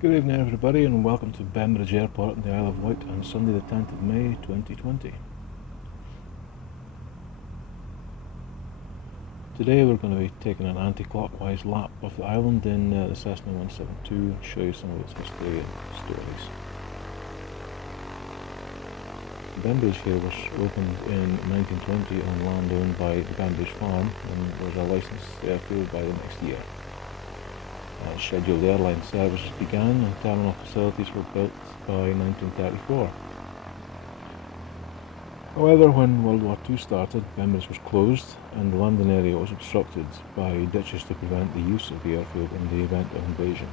Good evening everybody and welcome to Bembridge Airport in the Isle of Wight on Sunday the 10th of May 2020. Today we're going to be taking an anti-clockwise lap of the island in the Cessna 172 and show you some of its history and stories. Bembridge here was opened in 1920 on land owned by the Bembridge Farm and was a licensed airfield by the next year. Scheduled airline services began and terminal facilities were built by 1934. However, when World War II started, Bembridge was closed and the London area was obstructed by ditches to prevent the use of the airfield in the event of invasion.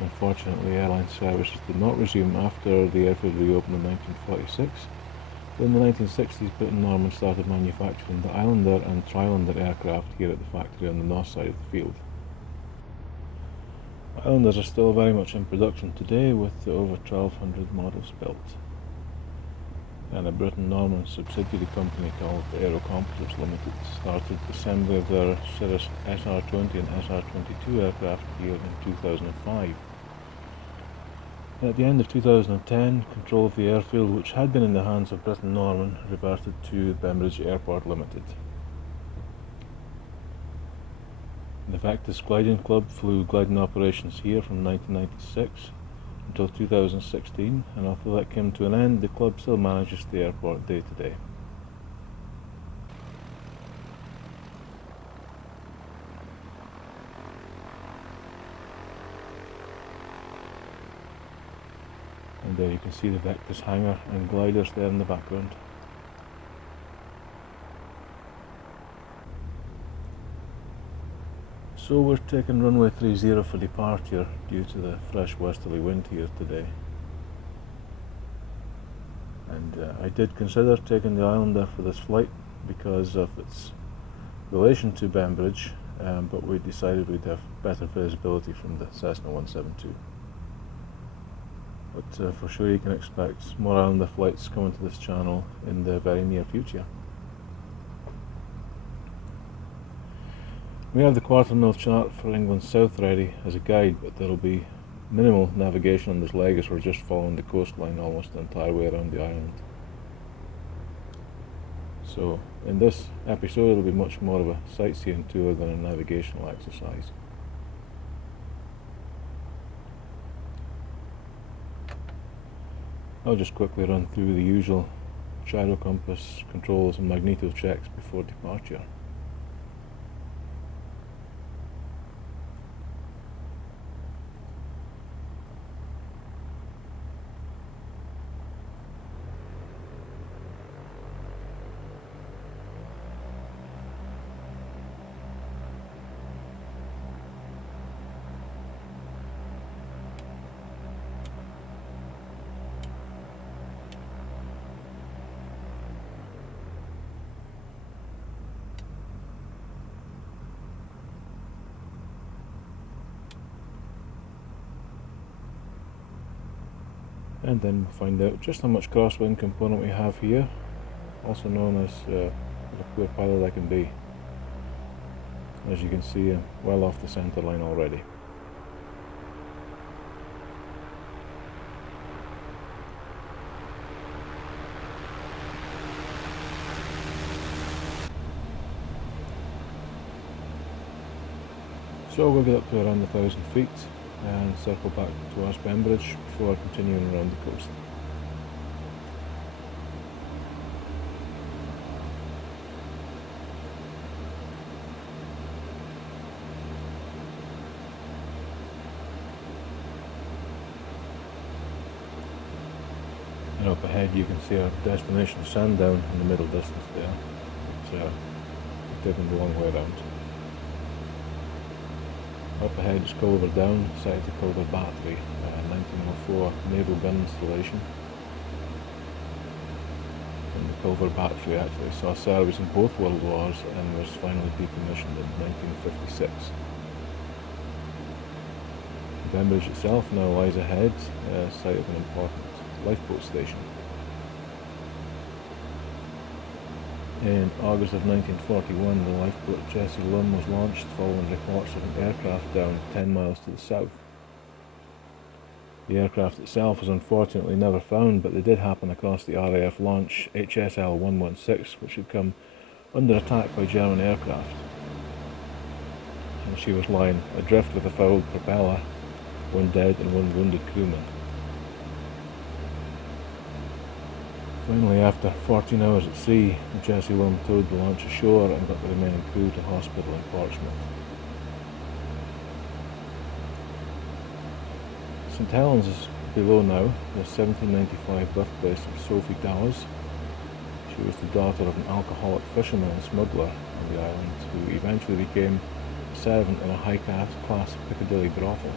Unfortunately, airline services did not resume after the airfield reopened in 1946. In the 1960s, Britten Norman started manufacturing the Islander and Trilander aircraft here at the factory on the north side of the field. Islanders are still very much in production today with over 1,200 models built. And a Britten Norman subsidiary company called Aero Composites Limited started assembly of their Cirrus SR-20 and SR-22 aircraft here in 2005. At the end of 2010, control of the airfield, which had been in the hands of Britten Norman, reverted to Bembridge Airport Limited. The Vectis Gliding Club flew gliding operations here from 1996 until 2016, and after that came to an end, the club still manages the airport day to day. And there you can see the Vectis hangar and gliders there in the background. So we're taking runway 30 for departure due to the fresh westerly wind here today. And I did consider taking the Islander for this flight because of its relation to Bembridge, but we decided we'd have better visibility from the Cessna 172. But for sure you can expect more Islander flights coming to this channel in the very near future. We have the quarter mile chart for England South ready as a guide, but there will be minimal navigation on this leg as we're just following the coastline almost the entire way around the island. So in this episode it'll be much more of a sightseeing tour than a navigational exercise. I'll just quickly run through the usual gyro compass controls and magneto checks before departure. And then we'll find out just how much crosswind component we have here, also known as the poor pilot I can be. As you can see, I'm well off the centre line already. So we'll get up to around 1,000 feet and circle back towards Bembridge before continuing around the coast. And up ahead you can see our destination Sandown in the middle distance there. It's taking the long way around. Up ahead is Culver Down, site of the Culver Battery, 1904 naval gun installation. And the Culver Battery actually saw service in both World Wars and was finally decommissioned in 1956. Bembridge itself now lies ahead, site of an important lifeboat station. In August of 1941, the lifeboat Jessie Lum was launched following reports of an aircraft down 10 miles to the south. The aircraft itself was unfortunately never found, but they did happen across the RAF launch HSL-116, which had come under attack by German aircraft. And she was lying adrift with a fouled propeller, one dead and one wounded crewman. Finally, after 14 hours at sea, Jessie Lum towed the launch ashore and got the remaining crew to hospital in Portsmouth. St Helens is below now, the 1795 birthplace of Sophie Towers. She was the daughter of an alcoholic fisherman and smuggler on the island, who eventually became a servant in a high-class Piccadilly brothel.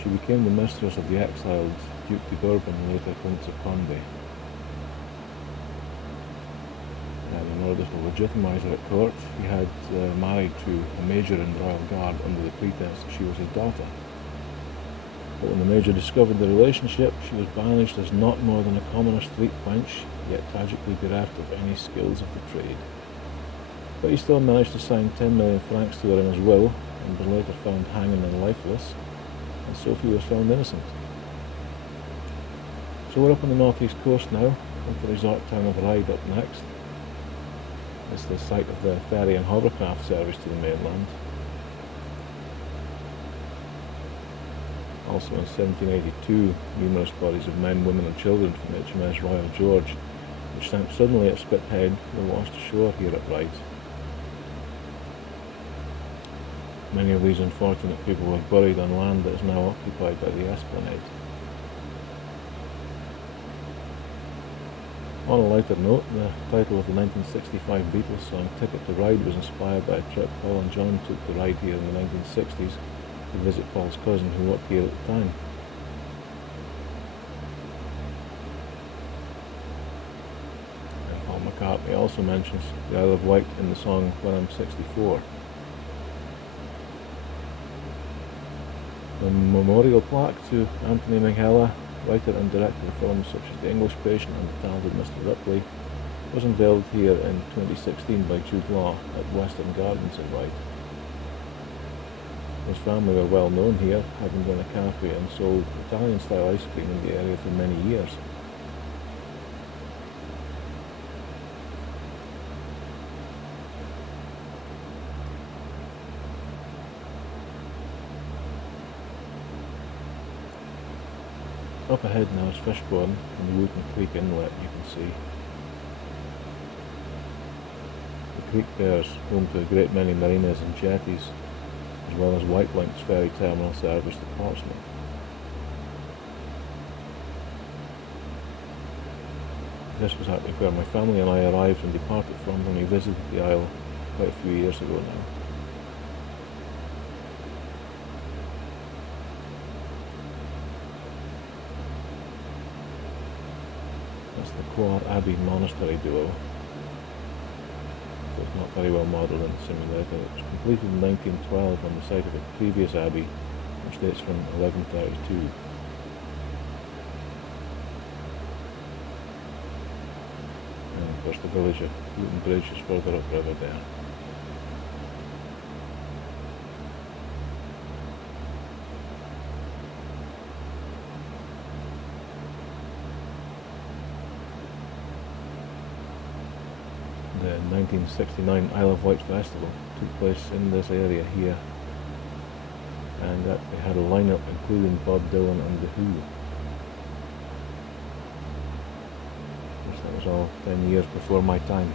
She became the mistress of the exiled Duke de Bourbon, later Prince of Condé. And in order to legitimise her at court, he had married to a major in the Royal Guard under the pretense that she was his daughter. But when the major discovered the relationship, she was banished as not more than a commoner street wench, yet tragically bereft of any skills of the trade. But he still managed to sign 10 million francs to her in his will, and was later found hanging and lifeless, and Sophie was found innocent. So we're up on the northeast coast now, with the resort town of Ryde up next. It's the site of the ferry and hovercraft service to the mainland. Also in 1782, numerous bodies of men, women and children from HMS Royal George, which sank suddenly at Spithead, were washed ashore here at Ryde. Many of these unfortunate people were buried on land that is now occupied by the Esplanade. On a lighter note, the title of the 1965 Beatles song Ticket to Ride was inspired by a trip Paul and John took to Ryde here in the 1960s to visit Paul's cousin who worked here at the time. And Paul McCartney also mentions the Isle of Wight in the song When I'm 64. The memorial plaque to Anthony Minghella, writer and director of films such as The English Patient and The Talented Mr. Ripley, was unveiled here in 2016 by Jude Law at Western Gardens in Ryde. His family were well known here, having run a cafe and sold Italian-style ice cream in the area for many years. Up ahead now is Fishbourne and the Wootton Creek inlet you can see. The creek bears home to a great many marinas and jetties, as well as Whitelink's ferry terminal service to Portsmouth. This was actually where my family and I arrived and departed from when we visited the Isle quite a few years ago now. That's the Quar Abbey Monastery duo. So it's not very well modelled in the simulator. It was completed in 1912 on the site of a previous abbey, which dates from 1132. And of course the village of Luton Bridge is further upriver there. The 1969 Isle of Wight Festival took place in this area here, and they had a lineup including Bob Dylan and The Who. Of course, that was all 10 years before my time.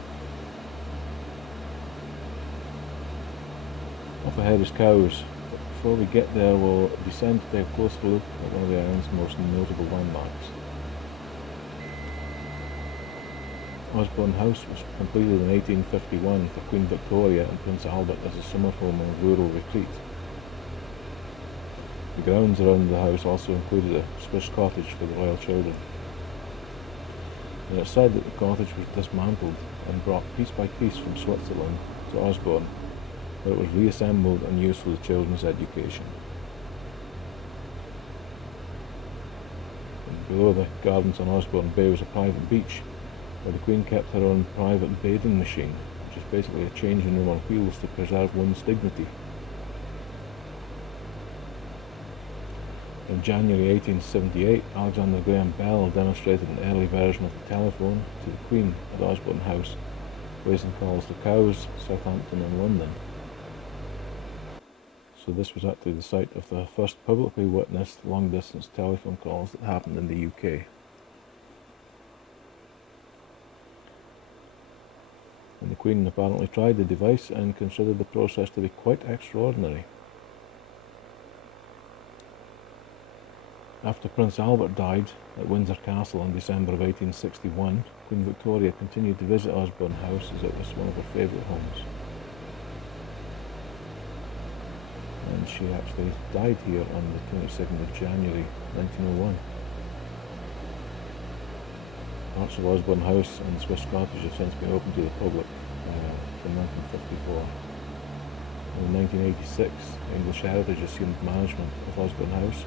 Up ahead is Cowes, but before we get there we'll descend to take a closer look at one of the island's most notable landmarks. Osborne House was completed in 1851 for Queen Victoria and Prince Albert as a summer home and rural retreat. The grounds around the house also included a Swiss cottage for the royal children. And it's said that the cottage was dismantled and brought piece by piece from Switzerland to Osborne, where it was reassembled and used for the children's education. And below the gardens on Osborne Bay was a private beach, where the Queen kept her own private bathing machine, which is basically a changing room on wheels to preserve one's dignity. In January 1878, Alexander Graham Bell demonstrated an early version of the telephone to the Queen at Osborne House, placing calls to Cowes, Southampton and London. So this was actually the site of the first publicly witnessed long-distance telephone calls that happened in the UK. And the Queen apparently tried the device and considered the process to be quite extraordinary. After Prince Albert died at Windsor Castle in December of 1861, Queen Victoria continued to visit Osborne House as it was one of her favourite homes. And she actually died here on the 22nd of January 1901. Parts of Osborne House and Swiss Cottage have since been opened to the public from 1954. In 1986, English Heritage assumed management of Osborne House.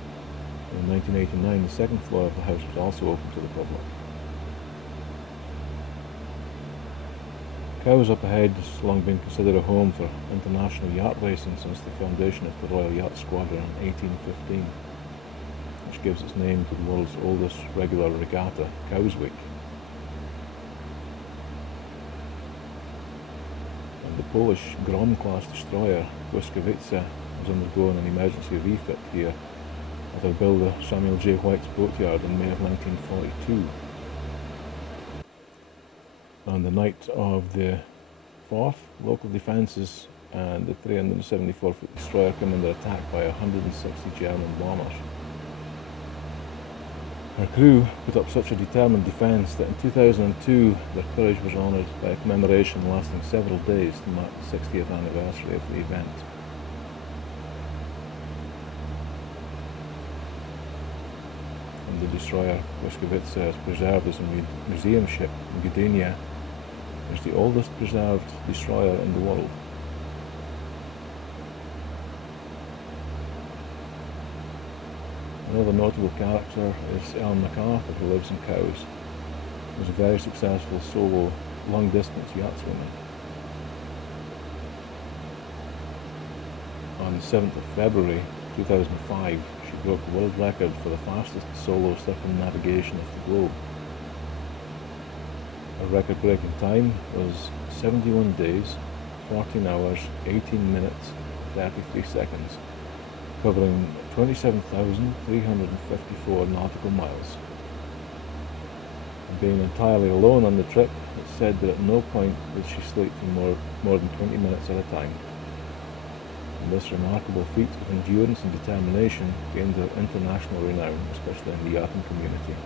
In 1989, the second floor of the house was also open to the public. Cowes up ahead has long been considered a home for international yacht racing since the foundation of the Royal Yacht Squadron in 1815, which gives its name to the world's oldest regular regatta, Cowes Week. And the Polish Grom-class destroyer, Błyskawica, was undergoing an emergency refit here at their builder Samuel J. White's boatyard in May of 1942. On the night of the 4th, local defences and the 374-foot destroyer came under attack by 160 German bombers. Her crew put up such a determined defence that in 2002 their courage was honoured by a commemoration lasting several days to mark the 60th anniversary of the event. And the destroyer Błyskawica is preserved as a museum ship in Gdynia. It's the oldest preserved destroyer in the world. Another notable character is Ellen MacArthur, who lives in Cowes. She was a very successful solo long-distance yachtswoman. On the 7th of February 2005, she broke the world record for the fastest solo circumnavigation of the globe. Her record-breaking time was 71 days, 14 hours, 18 minutes, 33 seconds, covering 27,354 nautical miles. And being entirely alone on the trip, it's said that at no point did she sleep for more than 20 minutes at a time. And this remarkable feat of endurance and determination gained her international renown, especially in the yachting community.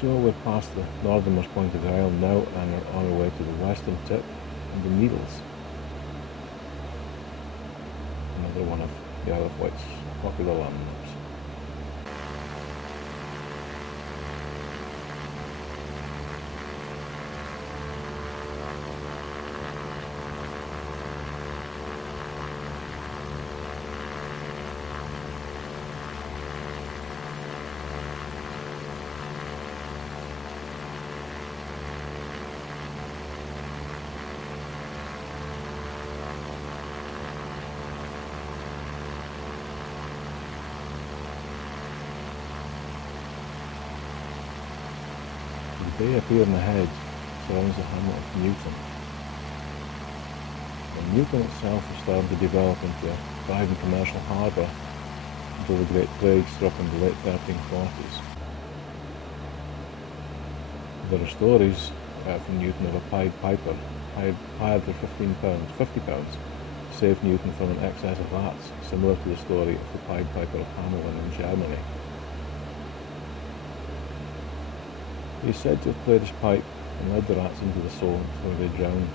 So we're past the northernmost point of the island now and are on our way to the western tip and the Needles. Another one of the Isle of Wight's popular landmarks. The bay appearing ahead surrounds the hamlet of Newton. And Newton itself was starting to develop into a thriving commercial harbour until the Great Plague struck in the late 1340s. There are stories from Newton of a Pied Piper hired for £50, saved Newton from an excess of rats, similar to the story of the Pied Piper of Hamelin in Germany. He is said to have played his pipe and led the rats into the Solent where they drowned.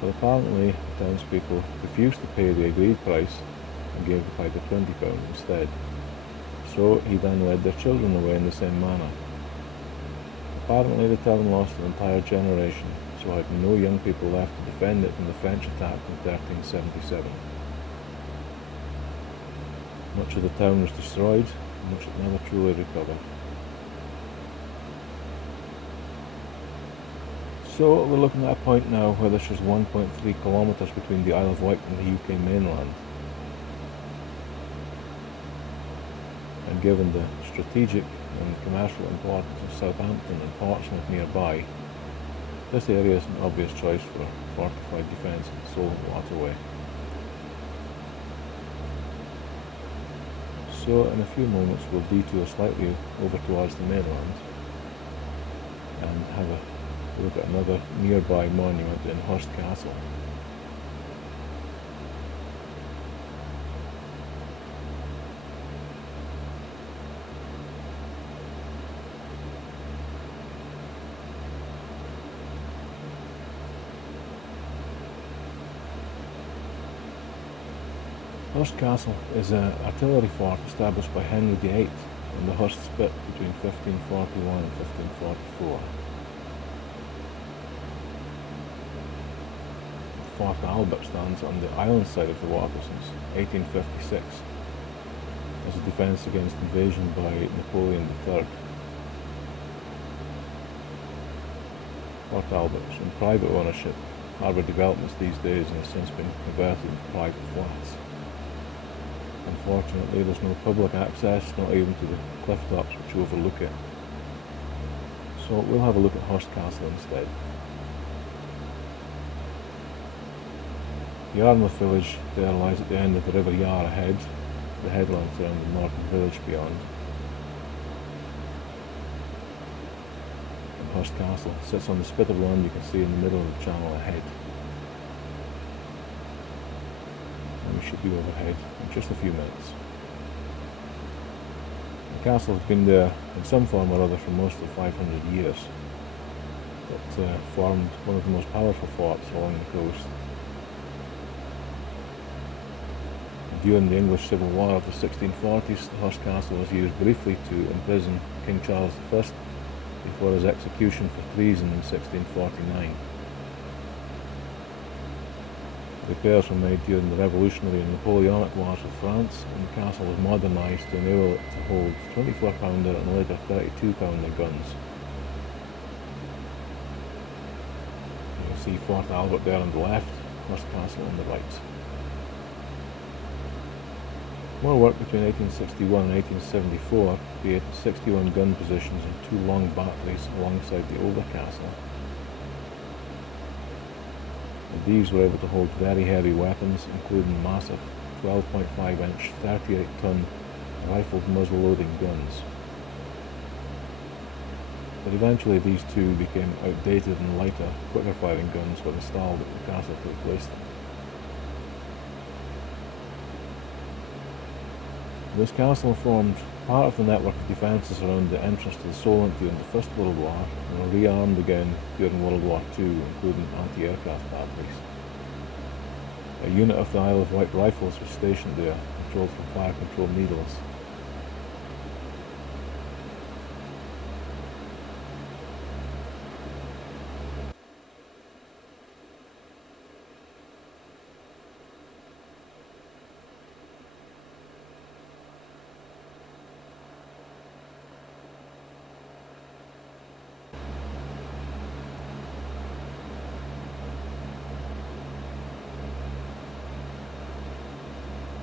But apparently the townspeople refused to pay the agreed price and gave the piper £20 instead. So he then led their children away in the same manner. Apparently the town lost an entire generation, so had no young people left to defend it from the French attack in 1377. Much of the town was destroyed, and much it never truly recovered. So we're looking at a point now where there's just 1.3 kilometres between the Isle of Wight and the UK mainland. And given the strategic and commercial importance of Southampton and Portsmouth nearby, this area is an obvious choice for a fortified defence of the Solent waterway. So in a few moments we'll detour slightly over towards the mainland and have a look at another nearby monument in Hurst Castle. Hurst Castle is an artillery fort established by Henry VIII on the Hurst Spit between 1541 and 1544. Fort Albert stands on the island side of the water since 1856 as a defence against invasion by Napoleon III. Fort Albert is in private ownership. Harbour developments these days and has since been converted into private flats. Unfortunately, there's no public access, not even to the cliff tops which overlook it. So we'll have a look at Hurst Castle instead. Yarmouth village there lies at the end of the River Yarra Head, the headland surrounding Norton village beyond. And Hurst Castle sits on the spit of land you can see in the middle of the channel ahead. And we should be overhead in just a few minutes. The castle has been there in some form or other for most of 500 years. It formed one of the most powerful forts along the coast. During the English Civil War of the 1640s, the Hurst Castle was used briefly to imprison King Charles I before his execution for treason in 1649. Repairs were made during the Revolutionary and Napoleonic Wars with France, and the castle was modernised to enable it to hold 24-pounder and later 32-pounder guns. You can see Fort Albert there on the left, Hurst Castle on the right. More work between 1861 and 1874 created 61 gun positions and 2 long batteries alongside the older castle. And these were able to hold very heavy weapons, including massive 12.5-inch, 38-ton rifled muzzle-loading guns. But eventually these two became outdated and lighter, quicker-firing guns were installed at the castle to replace them. This castle formed part of the network of defences around the entrance to the Solent during the First World War, and were rearmed again during World War II, including anti-aircraft batteries. A unit of the Isle of Wight Rifles was stationed there, controlled from fire control needles.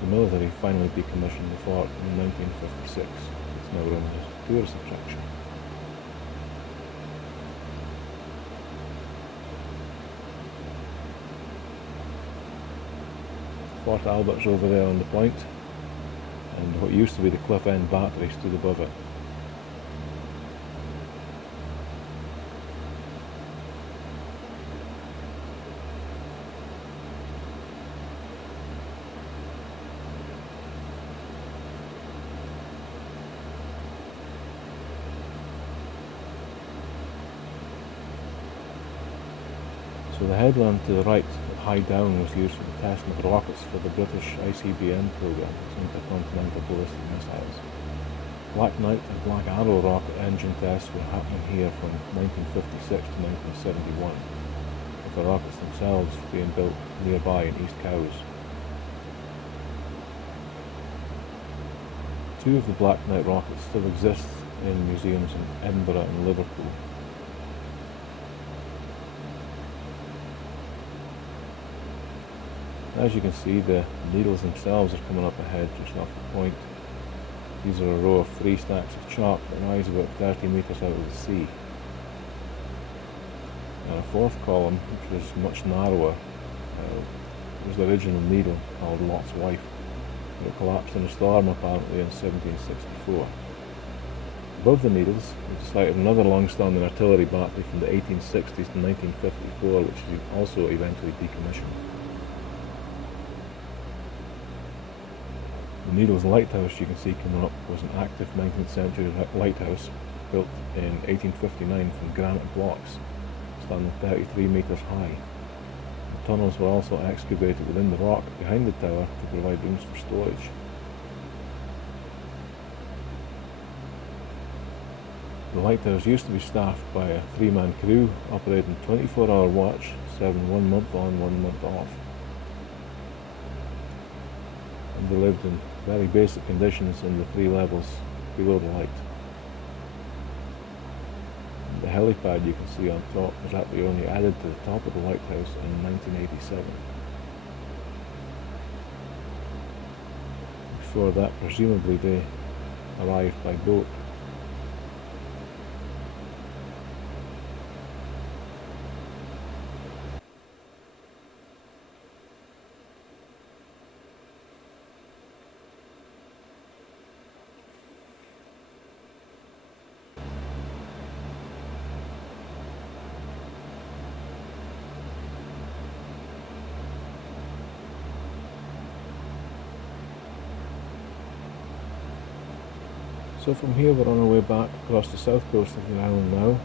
The military finally decommissioned the fort in 1956. It's now run as a tourist attraction. Fort Albert's over there on the point, and what used to be the Cliff End Battery stood above it. So the headland to the right at High Down was used for the testing of rockets for the British ICBM program, Intercontinental Ballistic Missiles. Black Knight and Black Arrow rocket engine tests were happening here from 1956 to 1971, with the rockets themselves being built nearby in East Cowes. Two of the Black Knight rockets still exist in museums in Edinburgh and Liverpool. As you can see, the needles themselves are coming up ahead just off the point. These are a row of 3 stacks of chalk that rise about 30 metres out of the sea. And a fourth column, which was much narrower, was the original needle called Lot's Wife. It collapsed in a storm apparently in 1764. Above the needles is the site of another long-standing artillery battery from the 1860s to 1954, which was also eventually decommissioned. The Needles Lighthouse you can see coming up was an active 19th century lighthouse built in 1859 from granite blocks, standing 33 metres high. The tunnels were also excavated within the rock behind the tower to provide rooms for storage. The lighthouse used to be staffed by a 3-man crew operating 24-hour watch, serving 1 month on, 1 month off. And they lived in very basic conditions in the 3 levels below the light. The helipad you can see on top was actually only added to the top of the lighthouse in 1987. Before that, presumably they arrived by boat. So from here we're on our way back across the south coast of the island now.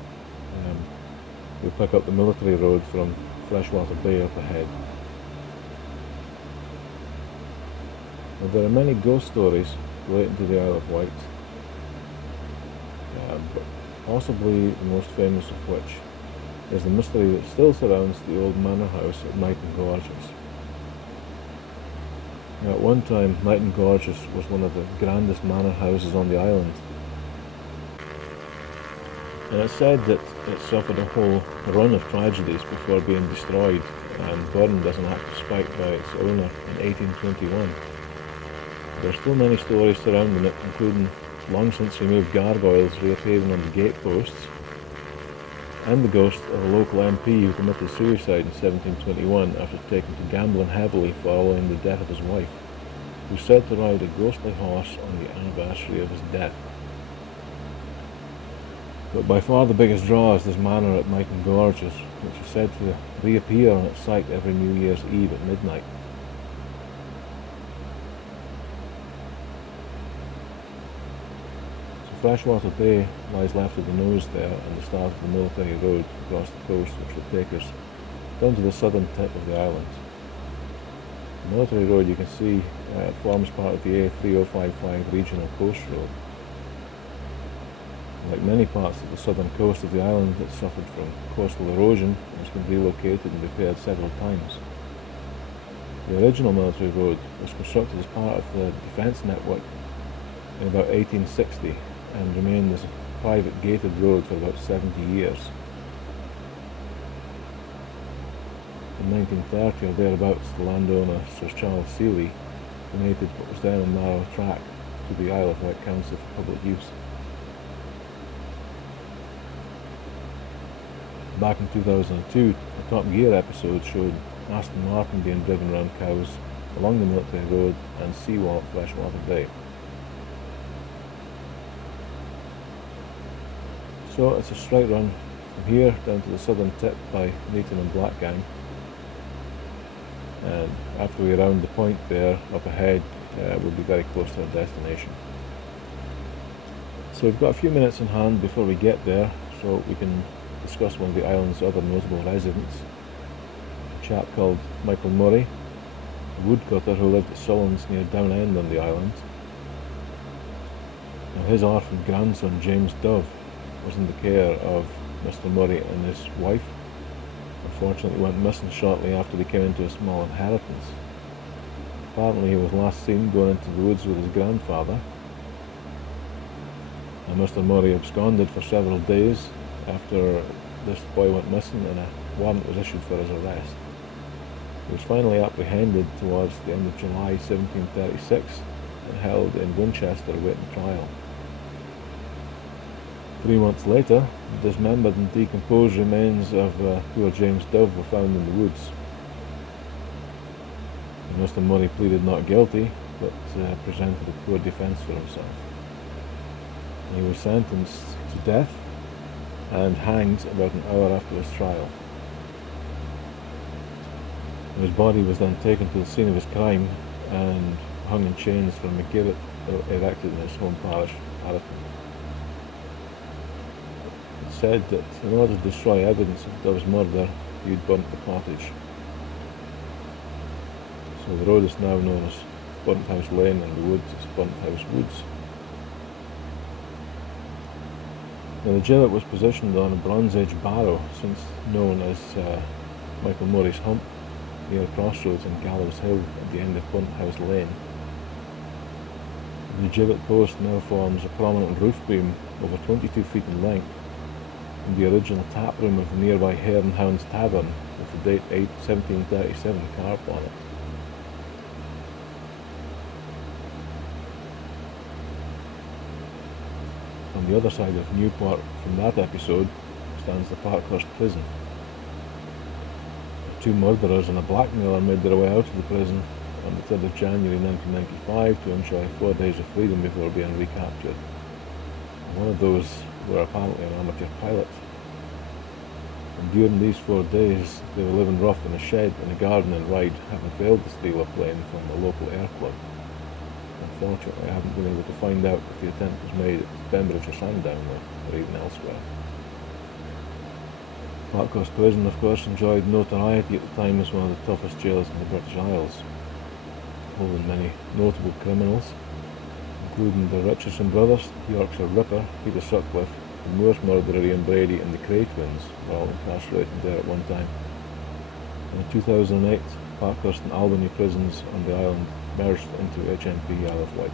We'll pick up the military road from Freshwater Bay up ahead. Now, there are many ghost stories relating to the Isle of Wight, but possibly the most famous of which is the mystery that still surrounds the old manor house at Knighton Gorges. Now, at one time, Knighton Gorges was one of the grandest manor houses on the island, and it's said that it suffered a whole run of tragedies before being destroyed and burned as an act of spite by its owner in 1821. There are still many stories surrounding it, including long since removed gargoyles reappearing on the gateposts, and the ghost of a local MP who committed suicide in 1721 after taking to gambling heavily following the death of his wife, who was said to ride a ghostly horse on the anniversary of his death. But by far the biggest draw is this manor at Knighton Gorges, which is said to reappear on its site every New Year's Eve at midnight. Freshwater Bay lies left of the nose there and the start of the military road across the coast, which will take us down to the southern tip of the island. The military road, you can see, forms part of the A3055 regional coast road. Like many parts of the southern coast of the island, it suffered from coastal erosion and has been relocated and repaired several times. The original military road was constructed as part of the defence network in about 1860 and remained as a private gated road for about 70 years. In 1930 or thereabouts, the landowner, Sir Charles Seeley, donated what was then a narrow track to the Isle of Wight Council for public use. Back in 2002, a Top Gear episode showed Aston Martin being driven around Cowes along the military road and seawall at Freshwater Bay. So it's a straight run from here down to the southern tip by Neaton and Blackgang, and after we round the point there up ahead, we'll be very close to our destination. So we've got a few minutes in hand before we get there, so we can discuss one of the island's other notable residents, chap called Michael Murray, a woodcutter who lived at Sullins near Down End on the island. Now, his orphan grandson, James Dove, was in the care of Mr. Murray and his wife. Unfortunately, went missing shortly after they came into a small inheritance. Apparently, he was last seen going into the woods with his grandfather. And Mr. Murray absconded for several days after this boy went missing, and a warrant was issued for his arrest. He was finally apprehended towards the end of July 1736 and held in Winchester awaiting trial. 3 months later, the dismembered and decomposed remains of poor James Dove were found in the woods. And Mr. Murray pleaded not guilty, but presented a poor defence for himself. He was sentenced to death and hanged about an hour after his trial. His body was then taken to the scene of his crime and hung in chains from a gibbet erected in his home parish, Arraton. It's said that in order to destroy evidence of Dove's murder, he'd burnt the cottage. So the road is now known as Burnt House Lane, and the woods is Burnt House Woods. Now, the gibbet was positioned on a Bronze Age barrow, since known as Michael Murray's Hump, near crossroads on Gallows Hill at the end of Burnt House Lane. The gibbet post now forms a prominent roof beam over 22 feet in length, and the original tap room of the nearby Hare and Hounds Tavern, with the date 1737 carved on it. On the other side of Newport from that episode stands the Parkhurst Prison. Two murderers and a blackmailer made their way out of the prison on the 3rd of January 1995 to enjoy 4 days of freedom before being recaptured. One of those were apparently an amateur pilot. And during these 4 days, they were living rough in a shed in a garden in Ryde, having failed to steal a plane from the local air club. Unfortunately, I haven't been able to find out if the attempt was made at Bembridge or Sandown or even elsewhere. Parkhurst Prison, of course, enjoyed notoriety at the time as one of the toughest jails in the British Isles, holding many notable criminals, including the Richardson brothers, the Yorkshire Ripper, Peter Sutcliffe, the Moors murderer Ian Brady, and the Cray twins were all incarcerated there at one time. And in 2008, Parkhurst and Albany prisons on the island merged into HMP Isle of Wight.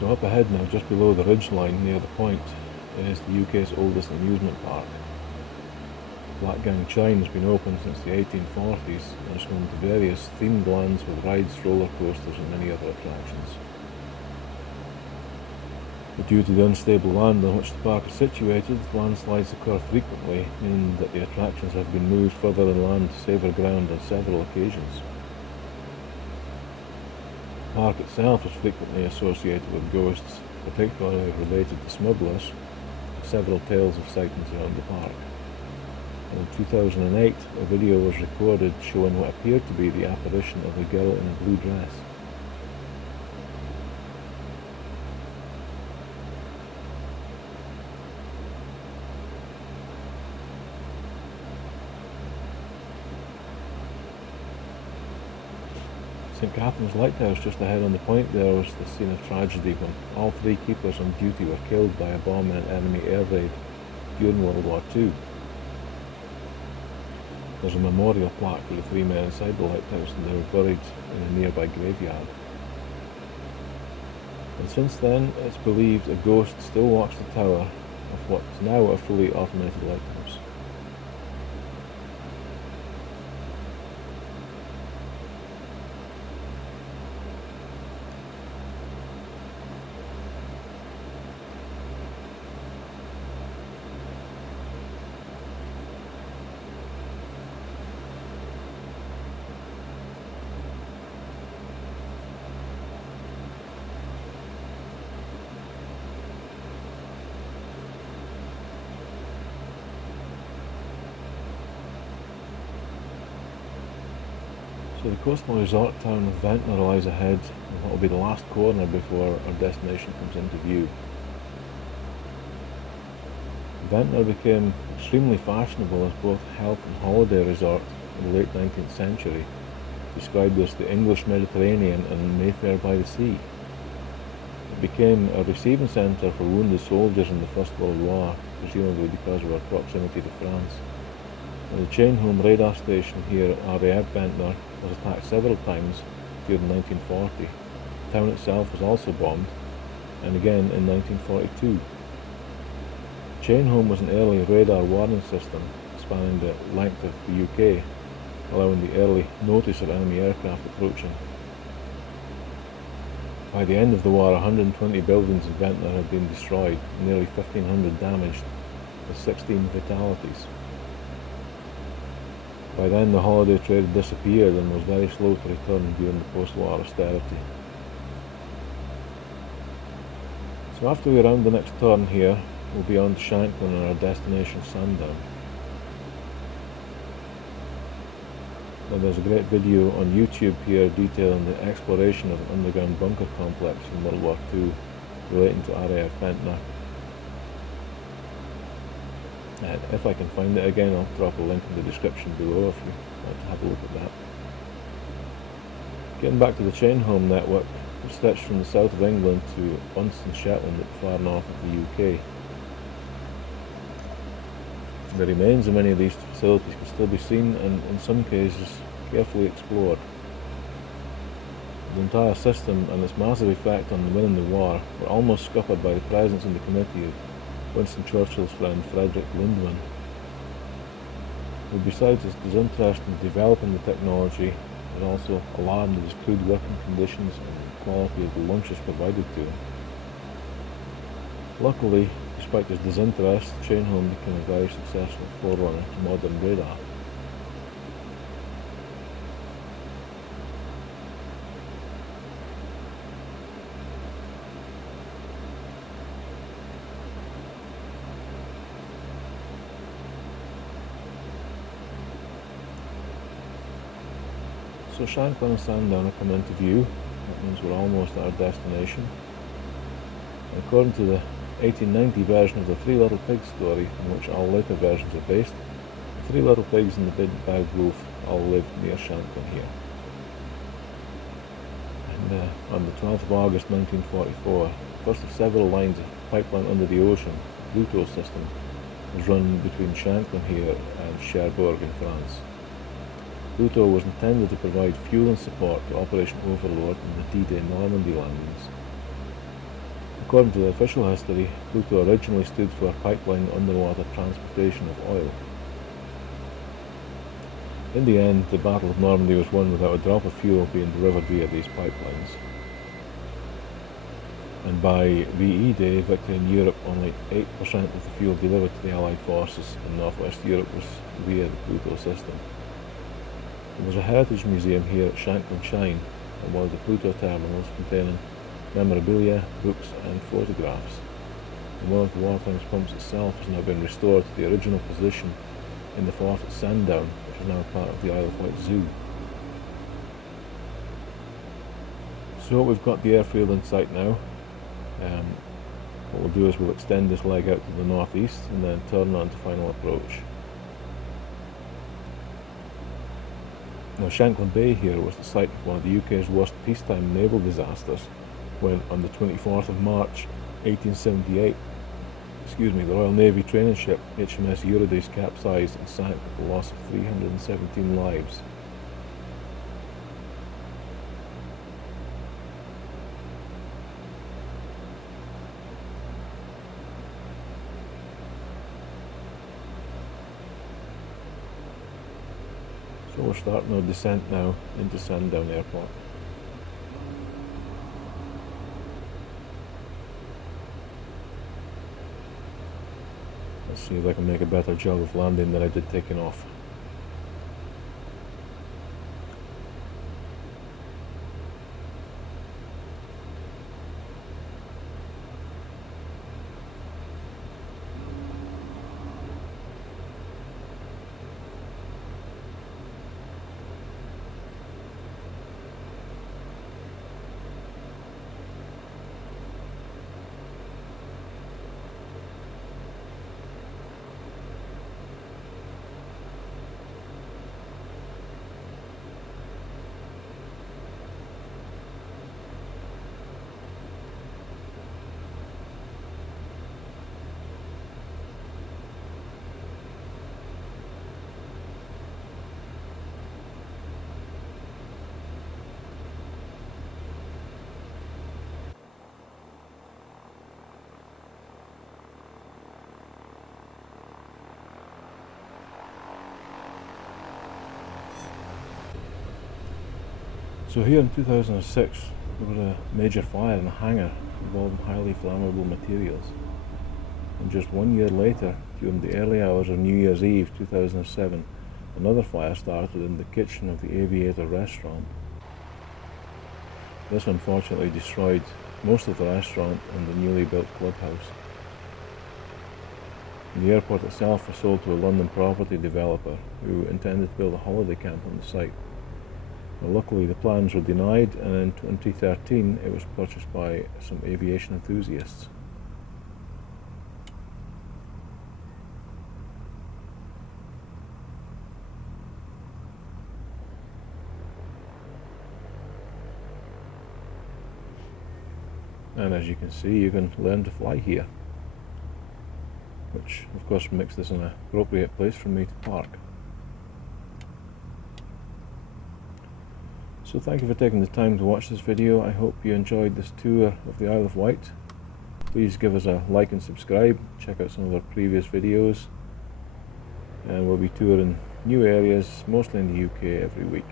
So up ahead now, just below the ridgeline near the point, is the UK's oldest amusement park. Blackgang Chine has been open since the 1840s and is home to various themed lands with rides, roller coasters and many other attractions. But due to the unstable land on which the park is situated, landslides occur frequently, meaning that the attractions have been moved further inland to safer ground on several occasions. The park itself is frequently associated with ghosts, particularly related to smugglers, with several tales of sightings around the park. In 2008, a video was recorded showing what appeared to be the apparition of a girl in a blue dress. St. Catherine's Lighthouse just ahead on the point there was the scene of tragedy when all 3 keepers on duty were killed by a bomb in an enemy air raid during World War II. There's a memorial plaque for the 3 men inside the lighthouse, and they were buried in a nearby graveyard. And since then, it's believed a ghost still walks the tower of what's now a fully automated lighthouse. So the coastal resort town of Ventnor lies ahead, and what will be the last corner before our destination comes into view. Ventnor became extremely fashionable as both health and holiday resort in the late 19th century, described as the English Mediterranean and Mayfair by the Sea. It became a receiving centre for wounded soldiers in the First World War, presumably because of our proximity to France. And the Chainholme radar station here at RAF Ventnor was attacked several times during 1940. The town itself was also bombed, and again in 1942. Chainholme was an early radar warning system spanning the length of the UK, allowing the early notice of enemy aircraft approaching. By the end of the war, 120 buildings in Ventnor had been destroyed, nearly 1,500 damaged, with 16 fatalities. By then the holiday trade had disappeared and was very slow to return during the post-war austerity. So after we round the next turn here, we'll be on to Shanklin and our destination Sandown. Now there's a great video on YouTube here detailing the exploration of an underground bunker complex from World War II relating to RAF Ventnor. And if I can find it again, I'll drop a link in the description below if you'd like to have a look at that. Getting back to the Chainholme network, it stretched from the south of England to Unston, Shetland at the far north of the UK. The remains of many of these facilities can still be seen and, in some cases, carefully explored. The entire system and its massive effect on the men in the war were almost scuppered by the presence in the committee of Winston Churchill's friend Frederick Lindemann, who besides his disinterest in developing the technology, was also alarmed at his crude working conditions and the quality of the lunches provided to him. Luckily, despite his disinterest, Chainholme became a very successful forerunner to modern radar. So Shanklin and Sandown are come into view. That means we're almost at our destination. And according to the 1890 version of the Three Little Pigs story, on which all later versions are based, the three little pigs and the big bad wolf all lived near Shanklin here. And on the 12th of August 1944, the first of several lines of pipeline under the ocean, the Pluto system, was run between Shanklin here and Cherbourg in France. Pluto was intended to provide fuel and support to Operation Overlord and the D-Day Normandy landings. According to the official history, Pluto originally stood for pipeline underwater transportation of oil. In the end, the Battle of Normandy was won without a drop of fuel being delivered via these pipelines. And by VE Day, victory in Europe, only 8% of the fuel delivered to the Allied forces in Northwest Europe was via the Pluto system. There was a heritage museum here at Shanklin Shine, and one of the Pluto terminals containing memorabilia, books and photographs. And one of the wartime pumps itself has now been restored to the original position in the fort at Sandown, which is now part of the Isle of Wight Zoo. So we've got the airfield in sight now. What we'll do is we'll extend this leg out to the northeast and then turn on to final approach. Now Shanklin Bay here was the site of one of the UK's worst peacetime naval disasters when, on the 24th of March 1878, the Royal Navy training ship HMS Eurydice capsized and sank with the loss of 317 lives. So we're starting our descent now into Sandown Airport. Let's see if I can make a better job of landing than I did taking off. So here in 2006 there was a major fire in a hangar involving highly flammable materials. And just 1 year later, during the early hours of New Year's Eve 2007, another fire started in the kitchen of the Aviator restaurant. This unfortunately destroyed most of the restaurant and the newly built clubhouse. The airport itself was sold to a London property developer who intended to build a holiday camp on the site. Well, luckily the plans were denied, and in 2013 it was purchased by some aviation enthusiasts. And as you can see, you can learn to fly here, which of course makes this an appropriate place for me to park. So thank you for taking the time to watch this video. I hope you enjoyed this tour of the Isle of Wight. Please give us a like and subscribe, check out some of our previous videos, and we'll be touring new areas, mostly in the UK, every week.